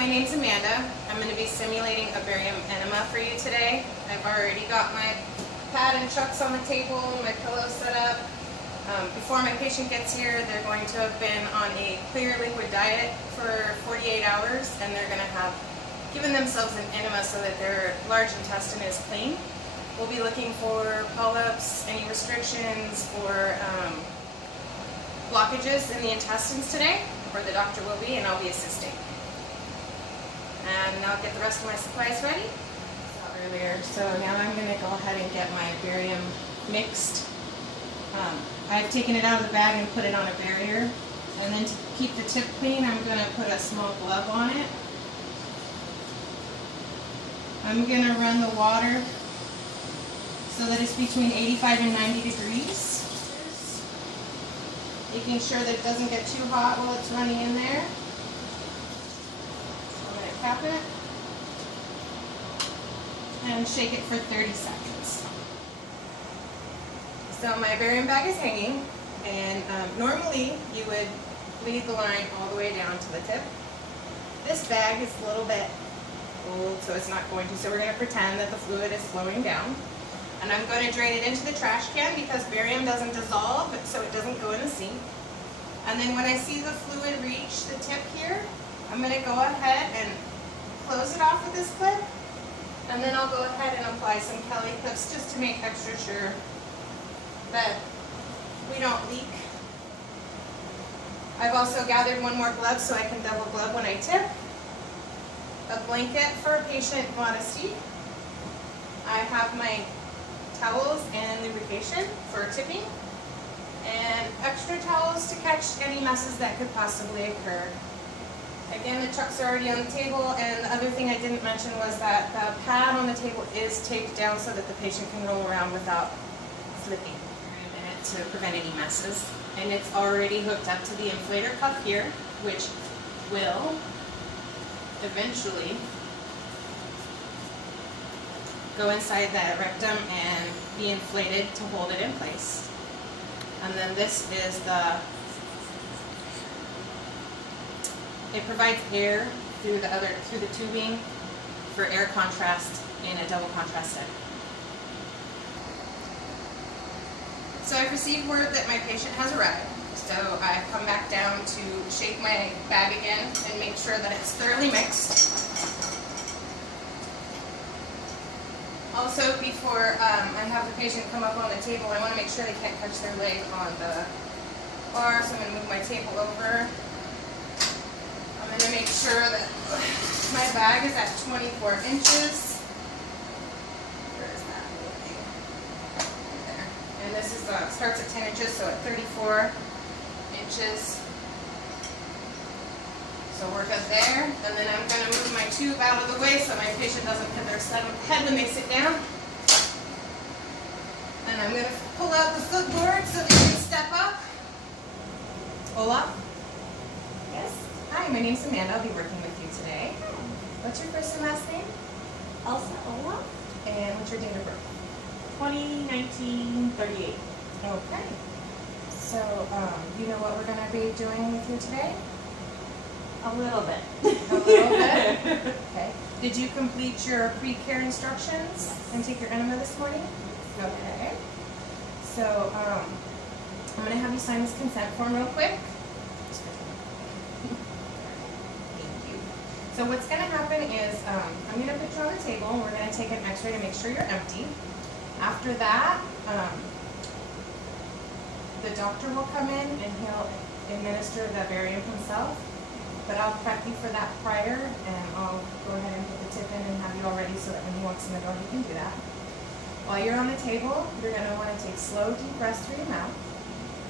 my name's Amanda. I'm going to be simulating a barium enema for you today. I've already got my pad and chucks on the table, my pillow set up. Before my patient gets here, they're going to have been on a clear liquid diet for 48 hours, and they're going to have given themselves an enema so that their large intestine is clean. We'll be looking for polyps, any restrictions, or blockages in the intestines today, or the doctor will be, and I'll be assisting. And I'll get the rest of my supplies ready. Earlier, so now I'm going to go ahead and get my barium mixed. I've taken it out of the bag and put it on a barrier, and then to keep the tip clean, I'm going to put a small glove on it. I'm going to run the water so that it's between 85 and 90 degrees. Making sure that it doesn't get too hot while it's running in there. So I'm going to cap it and shake it for 30 seconds. So my barium bag is hanging, and normally you would lead the line all the way down to the tip. This bag is a little bit old, so it's not going to, so we're going to pretend that the fluid is flowing down. And I'm going to drain it into the trash can because barium doesn't dissolve, so it doesn't go in the sink. And then when I see the fluid reach the tip here, I'm going to go ahead and close it off with this clip. And then I'll go ahead and apply some Kelly clips just to make extra sure that we don't leak. I've also gathered one more glove so I can double glove when I tip. A blanket for patient modesty. I have my towels and lubrication for tipping, and extra towels to catch any messes that could possibly occur. Again, the chucks are already on the table, and the other thing I didn't mention was that the pad on the table is taped down so that the patient can roll around without slipping in it to prevent any messes. And it's already hooked up to the inflator cuff here, which will eventually go inside the rectum and be inflated to hold it in place. And then this is it provides air through the tubing for air contrast in a double contrast setting. So I've received word that my patient has arrived. So I've come back down to shake my bag again and make sure that it's thoroughly mixed. Also, before I have the patient come up on the table, I want to make sure they can't catch their leg on the bar, so I'm going to move my table over. I'm going to make sure that my bag is at 24 inches. Where is that little thing? Right there. And this is starts at 10 inches, so at 34 inches. So we're good there, and then I'm going to move my tube out of the way so my patient doesn't hit their head when they sit down. And I'm going to pull out the footboard so they can step up. Hola. Yes. Hi, my name's Amanda. I'll be working with you today. What's your first and last name? Elsa Ola. And what's your date of birth? 1938. Okay. So, you know what we're going to be doing with you today? A little bit. A little bit? Okay. Did you complete your pre-care instructions and take your enema this morning? Okay. So, I'm going to have you sign this consent form real quick. Thank you. So what's going to happen is I'm going to put you on the table and we're going to take an x-ray to make sure you're empty. After that, the doctor will come in and he'll administer the barium himself. But I'll prep you for that prior, and I'll go ahead and put the tip in and have you all ready so that when he walks in the door, he can do that. While you're on the table, you're going to want to take slow, deep breaths through your mouth.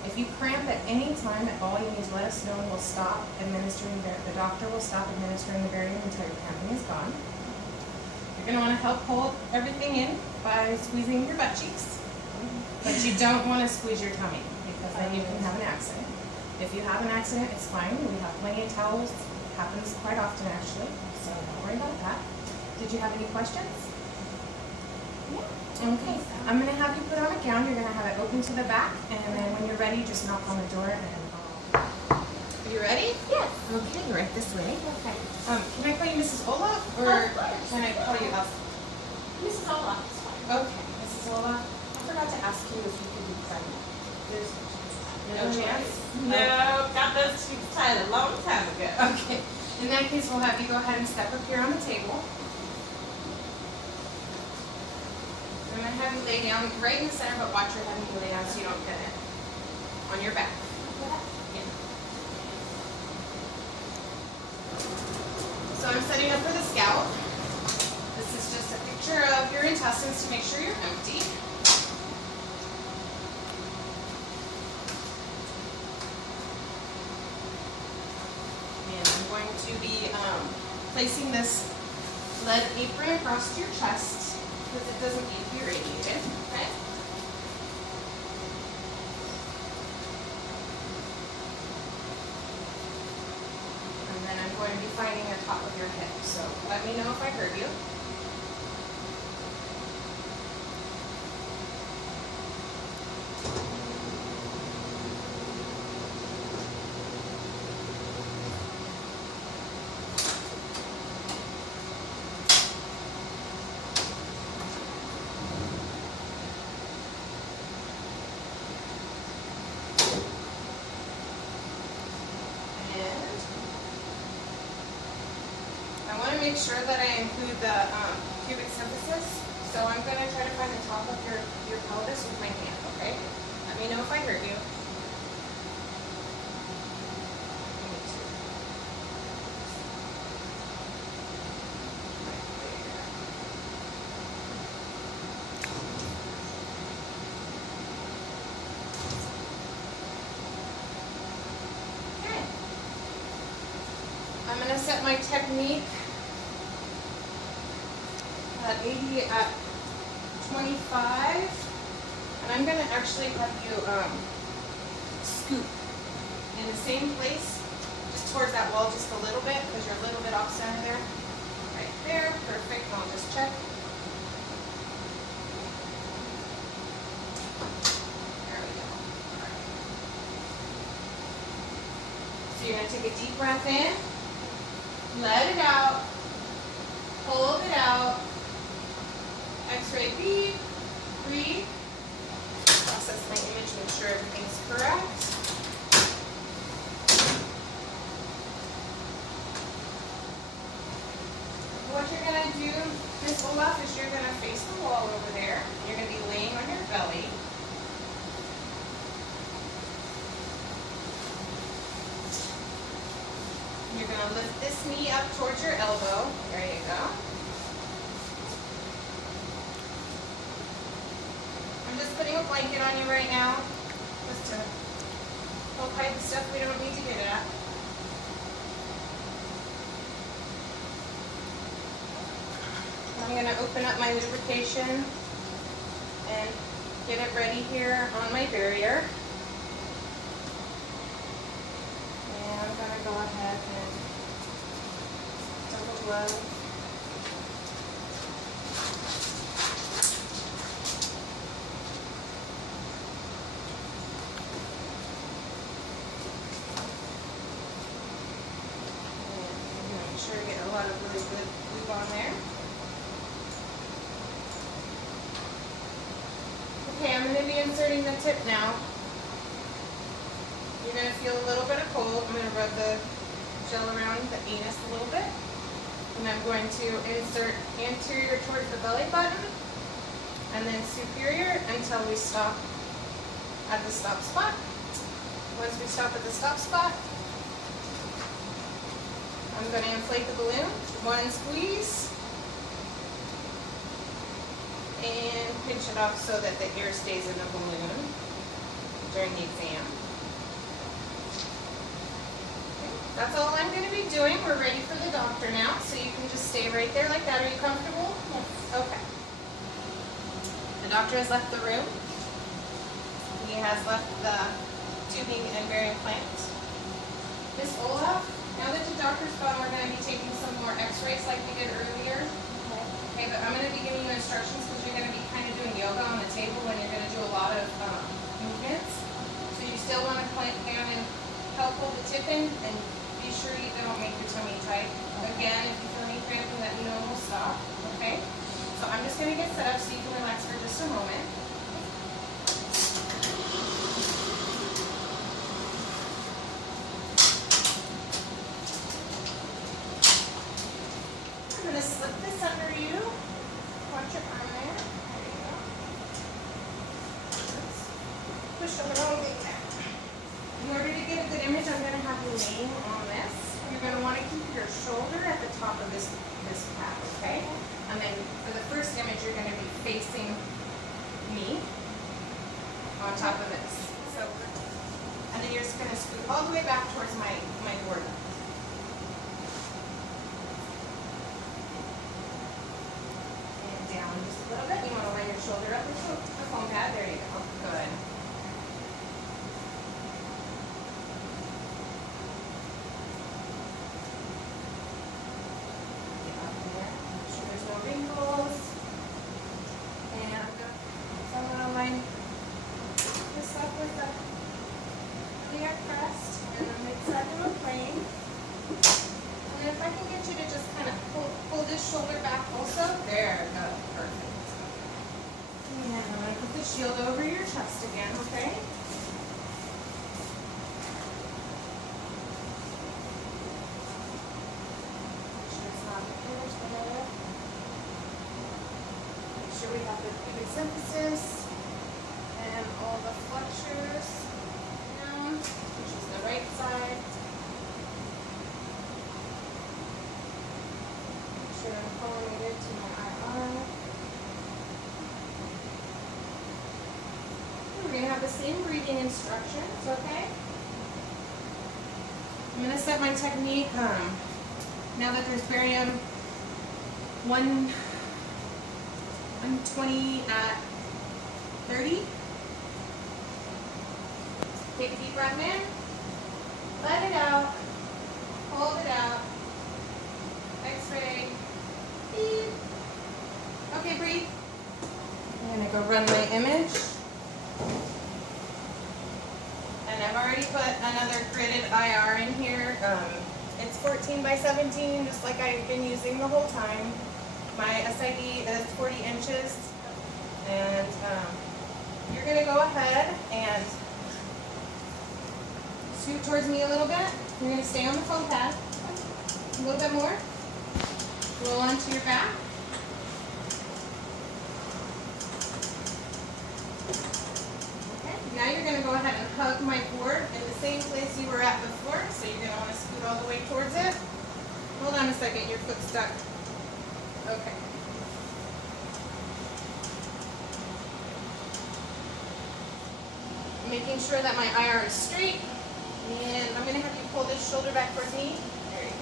If you cramp at any time at all, you need to let us know and we'll stop administering the doctor will stop administering the barium until your cramping is gone. You're going to want to help hold everything in by squeezing your butt cheeks. But you don't want to squeeze your tummy because then you can have an accident. If you have an accident, it's fine. We have plenty of towels. It happens quite often, actually, so don't worry about that. Did you have any questions? Yeah. Okay. I'm going to have you put on a gown. You're going to have it open to the back, and then when you're ready, just knock on the door and You ready? Yes. Okay, right this way. Okay. Can I call you Mrs. Olaf, or Of course. can I call you Elsa? Mrs. Olaf is fine. Okay, Mrs. Olaf, I forgot to ask you if you could be pregnant. There's no chance? No, got those shoes tied a long time ago. Okay, in that case, we'll have you go ahead and step up here on the table. I'm gonna have you lay down right in the center, but watch your head when you lay down so you don't hit it. On your back. Yeah. So I'm setting up for the scalp. This is just a picture of your intestines to make sure you're empty. And I'm going to be placing this lead apron across your chest because it doesn't need to be radiated. Okay? And then I'm going to be finding the top of your hip. So let me know if I heard you. I want to make sure that I include the pubic symphysis, so I'm going to try to find the top of your pelvis with my hand, okay? Let me know if I heard you. Okay. I'm going to set my technique at 25, and I'm going to actually have you scoop in the same place, just towards that wall just a little bit, because you're a little bit off center there. Right there, perfect, and I'll just check. There we go. All right. So you're going to take a deep breath in, let it out, hold it out, X-ray beep, breathe, process my image, make sure everything's correct. What you're going to do, Ms. Olaf, is you're going to face the wall over there. You're going to be laying on your belly. You're going to lift this knee up towards your elbow. There you go. I'm just putting a blanket on you right now, just to help hide the stuff we don't need to get at. I'm going to open up my lubrication and get it ready here on my barrier. And I'm going to go ahead and double glove. And make sure to get a lot of really good lube on there. Okay, I'm going to be inserting the tip now. You're going to feel a little bit of cold. I'm going to rub the gel around the anus a little bit. And I'm going to insert anterior towards the belly button and then superior until we stop at the stop spot. Once we stop at the stop spot, I'm going to inflate the balloon. One squeeze. And pinch it off so that the air stays in the balloon during the exam. Okay. That's all I'm going to be doing. We're ready for the doctor now, so you can just stay right there like that. Are you comfortable? Yes. Okay. The doctor has left the room. He has left the tubing and barium plant. Miss Olaf, now that the doctor's gone, we're going to be taking some more x-rays like we did earlier. Okay, but I'm going to be giving you instructions because you're going to be kind of doing yoga on the table when you're going to do a lot of movements. So you still want to plan and help hold the tip in, and be sure you don't make your tummy tight. Again, if you feel any cramping, let me know and we'll stop. Okay? So I'm just going to get set up so you can relax for just a moment. I'm going to slip this under you. Watch your arm there. There you go. Let's push a little bit back. In order to get a good image, I'm going to have you laying on this. You're going to want to keep your shoulder at the top of this pad, okay? And then for the first image, you're going to be facing me on top of this. So, and then you're just going to scoot all the way back towards my board. And down just a little bit. You want to line your shoulder up with the foam pad. There you go. Good. Shoulder back also. There, go. Perfect. And I'm going to put the shield over your chest again, okay? Make sure it's not finished, whatever. Make sure we have the pubic symphysis and all the flexures down, which is the right side. Sure I'm following it to my IR. We're going to have the same breathing instructions, okay? I'm going to set my technique. Now that there's barium 120 at 30. Take a deep breath in. Let it out. Hold it out. X-ray. Okay, breathe. I'm going to go run my image. And I've already put another gridded IR in here. It's 14 by 17, just like I've been using the whole time. My SID is 40 inches. And you're going to go ahead and scoot towards me a little bit. You're going to stay on the foam pad. A little bit more. Roll onto your back. Okay, now you're going to go ahead and hug my board in the same place you were at before. So you're going to want to scoot all the way towards it. Hold on a second, your foot's stuck. Okay. Making sure that my IR is straight. And I'm going to have you pull this shoulder back towards me. There you go.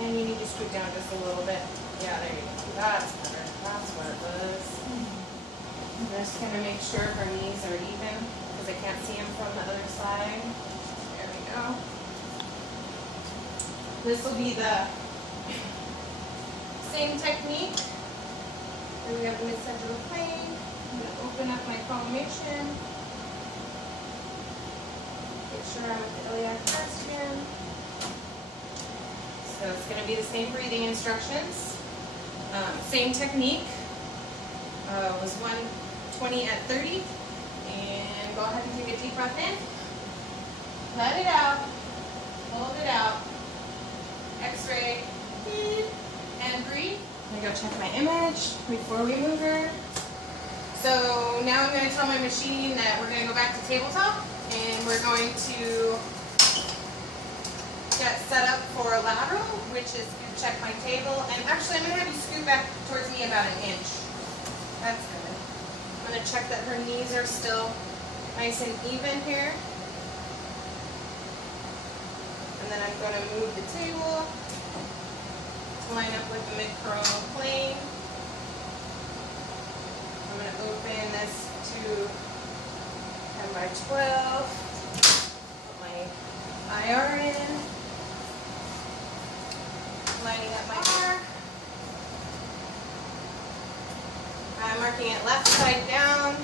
And you need to scoot down just a little bit. Yeah, there you go. That's better. That's what it was. I'm just going to make sure her knees are even because I can't see them from the other side. There we go. This will be the same technique. Here we have the mid-sagittal plane. I'm going to open up my formation. Make sure I'm with the iliac crest again. So it's going to be the same breathing instructions. Same technique. Was 120 at 30. And go ahead and take a deep breath in. Let it out. Hold it out. X-ray. And breathe. I'm going to go check my image before we move her. So now I'm going to tell my machine that we're going to go back to tabletop. And we're going to get set up for a lateral, which is going to check my table. And actually, I'm going to have you scoot back towards me about an inch. That's good. I'm going to check that her knees are still nice and even here. And then I'm going to move the table to line up with the mid-coronal plane. I'm going to open this to 10 by 12. Put my IR in. Lining up my R. I'm marking it left side down.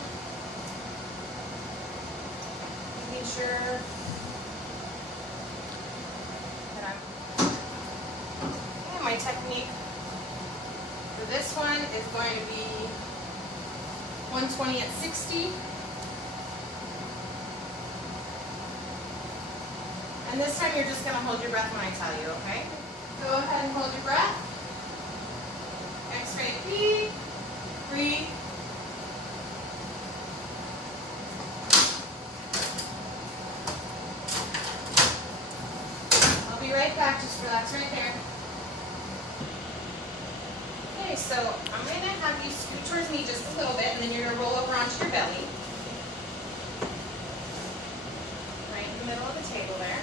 Making sure that and my technique for this one is going to be 120 at 60. And this time you're just going to hold your breath when I tell you, okay? Go ahead and hold your breath. X-ray, deep, breathe. I'll be right back, just relax right there. Okay, so I'm going to have you scoot towards me just a little bit, and then you're going to roll over onto your belly. Right in the middle of the table there.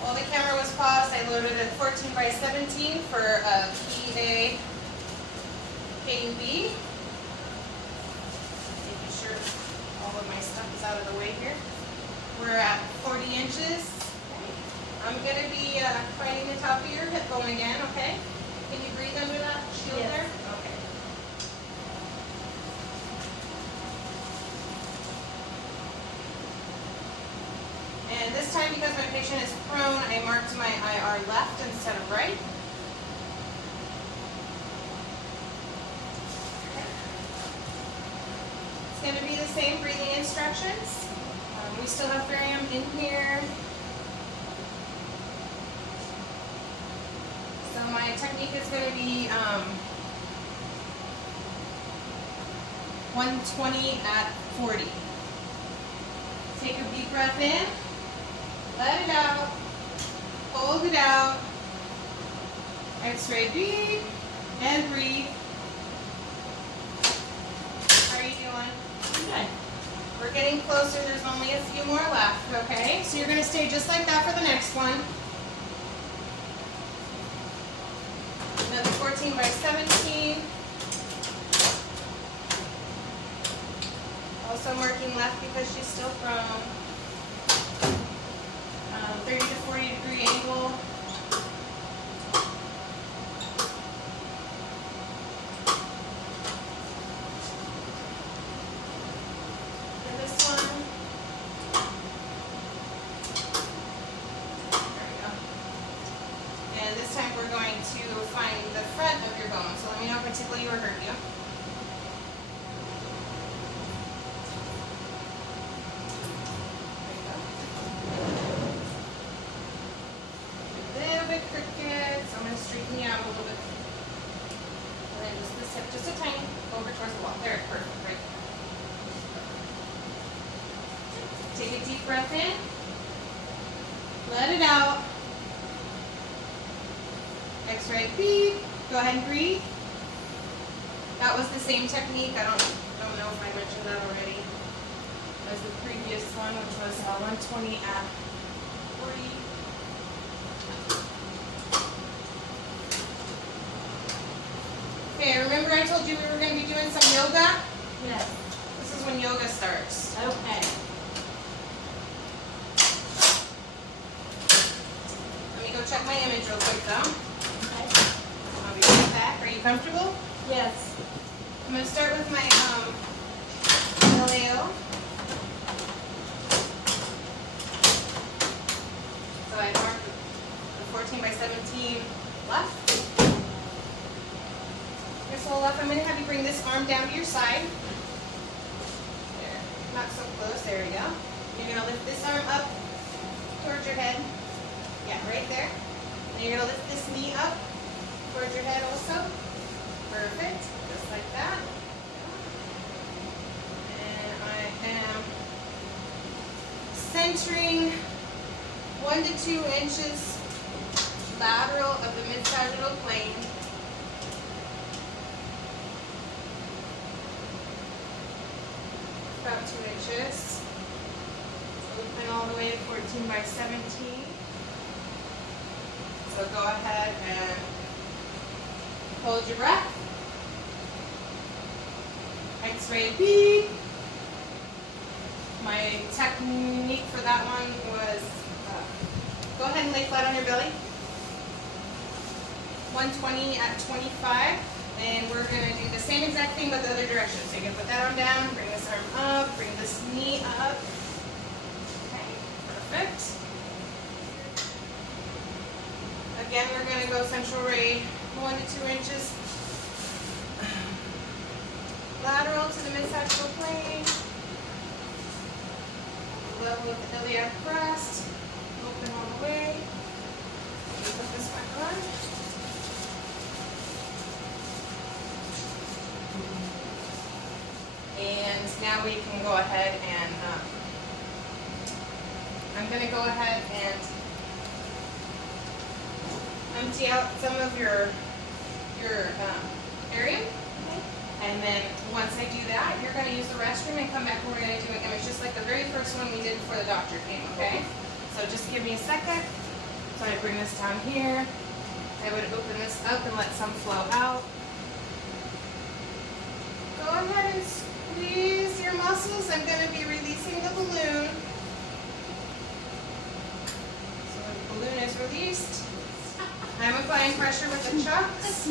While the camera was paused, I loaded a 14 by 17 for PA KUB. Making sure all of my stuff is out of the way here. We're at 40 inches. Okay. I'm going to be fighting the top of your hip bone again, okay? Can you breathe under that shield Yes. there? Okay. And this time, because my patient is prone, I marked my IR left instead of right. Okay. It's going to be the same breathing instructions. We still have barium in here. So my technique is going to be 120 at 40. Take a deep breath in. Let it out. Hold it out. X-ray deep and breathe. How are you doing? Good. We're getting closer. There's only a few more left, okay? So you're going to stay just like that for the next one. Another 14 by 17. Also marking left because she's still prone. 30 to 40 degree angle. For this one. There we go. And this time we're going to find the front of your bone. So let me know if I tickle you or hurt you. Crooked, so I'm going to straighten you out a little bit. And then just this hip, just a tiny, over towards the wall. There, perfect, right. Take a deep breath in. Let it out. X-ray, beep. Go ahead and breathe. That was the same technique. I don't know if I mentioned that already. As the previous one, which was 120 at 40. Okay, remember I told you we were going to be doing some yoga? Yes. This is when yoga starts. Okay. Let me go check my image real quick though. Okay. I'll be right back. Are you comfortable? Yes. I'm going to start with my LAO. So I marked the 14 by 17 left. So left, I'm going to have you bring this arm down to your side. There, not so close, there we go. You're going to lift this arm up towards your head. Yeah, right there. And you're going to lift this knee up towards your head also. Perfect, just like that. And I am centering 1 to 2 inches lateral of the mid-sagittal plane. About 2 inches. Open all the way to 14 by 17. So go ahead and hold your breath. X-ray beep. My technique for that one was go ahead and lay flat on your belly. 120 at 25. And we're going to do the same exact thing but the other direction. So you can put that arm down, bring this arm up, bring this knee up. Okay, perfect. Again, we're going to go central ray 1 to 2 inches lateral to the mid-sagittal plane. Level with the iliac crest. Open all the way. Put this back on. And now we can go ahead and I'm going to go ahead and empty out some of your area. Okay. And then once I do that, you're going to use the restroom and come back and we're going to do an image just like the very first one we did before the doctor came, okay? So just give me a second. So I bring this down here. I would open this up and let some flow out. Go ahead and squeeze your muscles. I'm going to be releasing the balloon. So the balloon is released. I'm applying pressure with the chucks.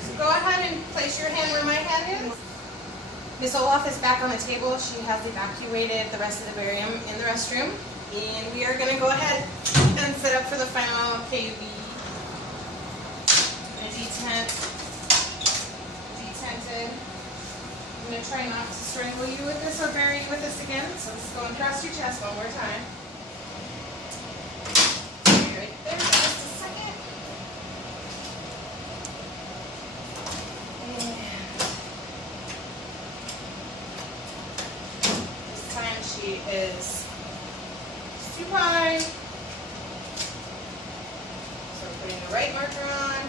So go ahead and place your hand where my hand is. Miss Olaf is back on the table. She has evacuated the rest of the barium in the restroom. And we are going to go ahead and set up for the final KUB. Detented. I'm going to try not to strangle you with this or bury you with this again. So let's go across your chest one more time. Right there, just a second. And this time she is supine. So we're putting the right marker on.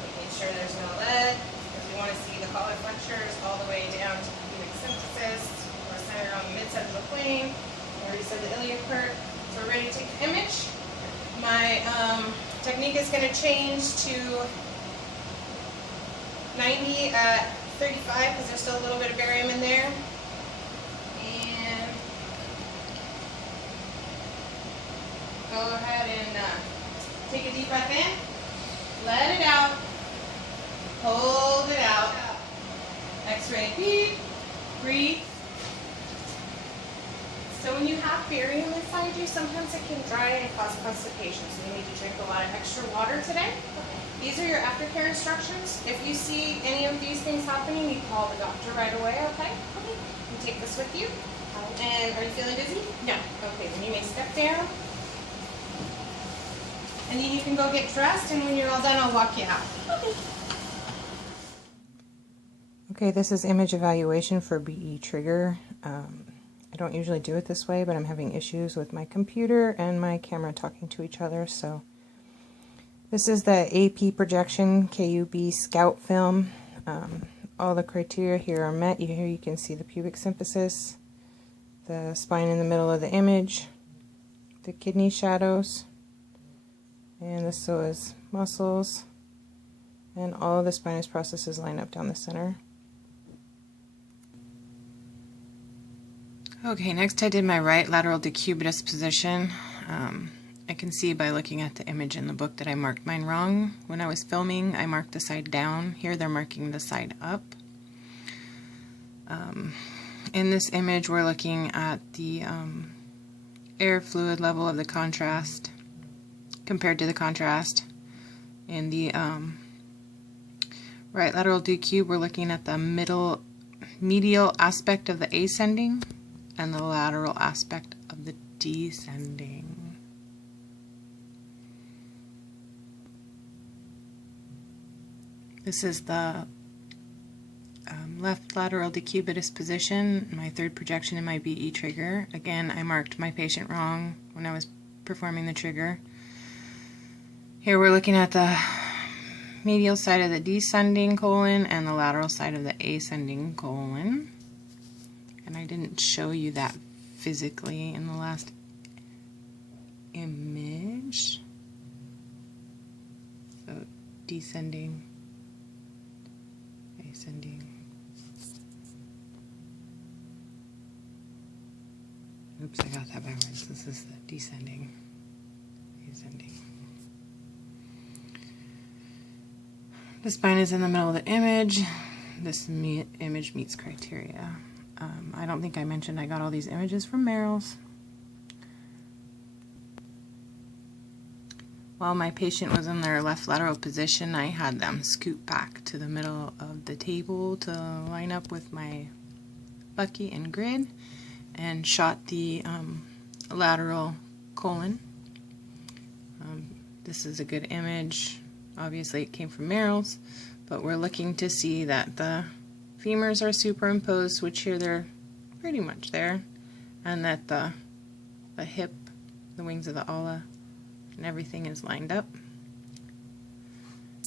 Making sure there's no lead. Because we want to see the collar flexures all the way down to the pubic symphysis. We're centered on the mid-sagittal plane. I already said the iliac pert. So we're ready to take the image. My technique is going to change to 90 at 35 because there's still a little bit of barium in there. And go ahead and take a deep breath in. Let it out. Hold it out. X-ray. Deep. Breathe. So when you have barium inside you, sometimes it can dry and cause constipation. So you need to drink a lot of extra water today. Okay. These are your aftercare instructions. If you see any of these things happening, you call the doctor right away, okay? Okay. You take this with you. And are you feeling dizzy? No. Okay, then you may step down. And then you can go get dressed, and when you're all done, I'll walk you out. Okay. Okay, this is image evaluation for BE trigger. I don't usually do it this way, but I'm having issues with my computer and my camera talking to each other, so this is the AP projection KUB scout film. All the criteria here are met. Here you can see the pubic symphysis, the spine in the middle of the image, the kidney shadows, and the psoas muscles, and all of the spinous processes line up down the center. Okay, next I did my right lateral decubitus position. I can see by looking at the image in the book that I marked mine wrong. When I was filming, I marked the side down. Here they're marking the side up. In this image, we're looking at the air fluid level of the contrast compared to the contrast. In the right lateral decube, we're looking at the medial aspect of the ascending and the lateral aspect of the descending. This is the left lateral decubitus position, my third projection in my BE trigger. Again, I marked my patient wrong when I was performing the trigger. Here we're looking at the medial side of the descending colon and the lateral side of the ascending colon. And I didn't show you that physically in the last image. So descending, ascending. Oops, I got that backwards. This is the descending, ascending. The spine is in the middle of the image. this image meets criteria. I don't think I mentioned I got all these images from Merrill's. While my patient was in their left lateral position, I had them scoot back to the middle of the table to line up with my Bucky and grid, and shot the lateral colon. This is a good image. Obviously it came from Merrill's, but we're looking to see that the femurs are superimposed, which here they're pretty much there, and that the hip, the wings of the ala, and everything is lined up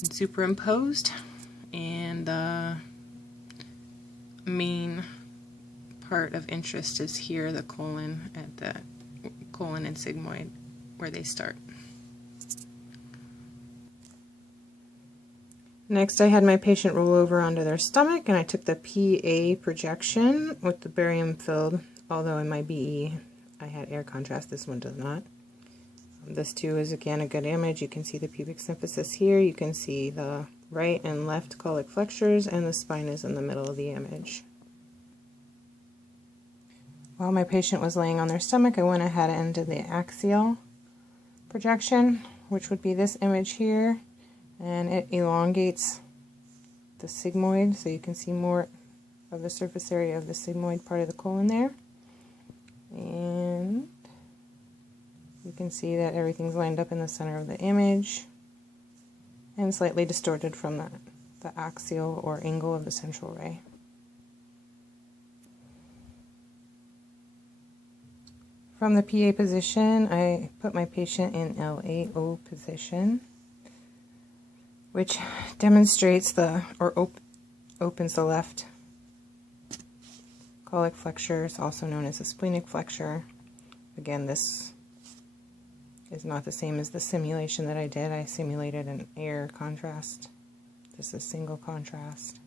and superimposed, and the main part of interest is here, the colon, at the colon and sigmoid where they start. Next, I had my patient roll over onto their stomach, and I took the PA projection with the barium filled, although in my BE I had air contrast, this one does not. This too is again a good image. You can see the pubic symphysis here, you can see the right and left colic flexures, and the spine is in the middle of the image. While my patient was laying on their stomach, I went ahead and did the axial projection, which would be this image here, and it elongates the sigmoid, so you can see more of the surface area of the sigmoid part of the colon there. And you can see that everything's lined up in the center of the image and slightly distorted from the axial or angle of the central ray. From the PA position, I put my patient in LAO position, which demonstrates opens the left colic flexure, also known as the splenic flexure. Again, this is not the same as the simulation that I did. I simulated an air contrast. This is single contrast.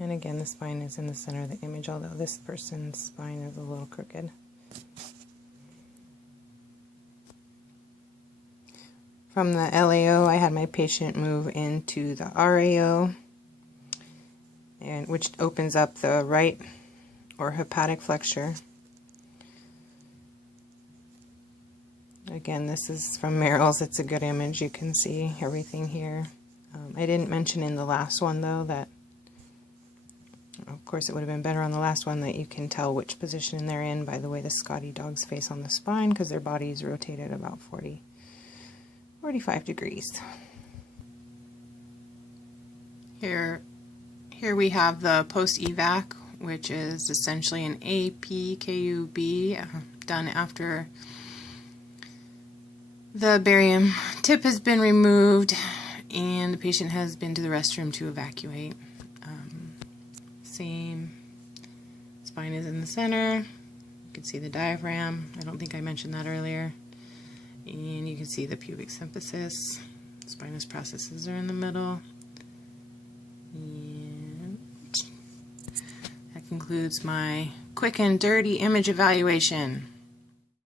And again, the spine is in the center of the image, although this person's spine is a little crooked. From the LAO, I had my patient move into the RAO, which opens up the right or hepatic flexure. Again, this is from Merrill's. It's a good image. You can see everything here. I didn't mention in the last one, though, that, of course, it would have been better on the last one, that you can tell which position they're in by the way the Scotty dogs face on the spine, because their bodies rotated about 45 degrees. Here we have the post-evac, which is essentially an APKUB done after the barium tip has been removed and the patient has been to the restroom to evacuate. Same spine is in the center. You can see the diaphragm. I don't think I mentioned that earlier. And you can see the pubic symphysis. Spinous processes are in the middle. And that concludes my quick and dirty image evaluation.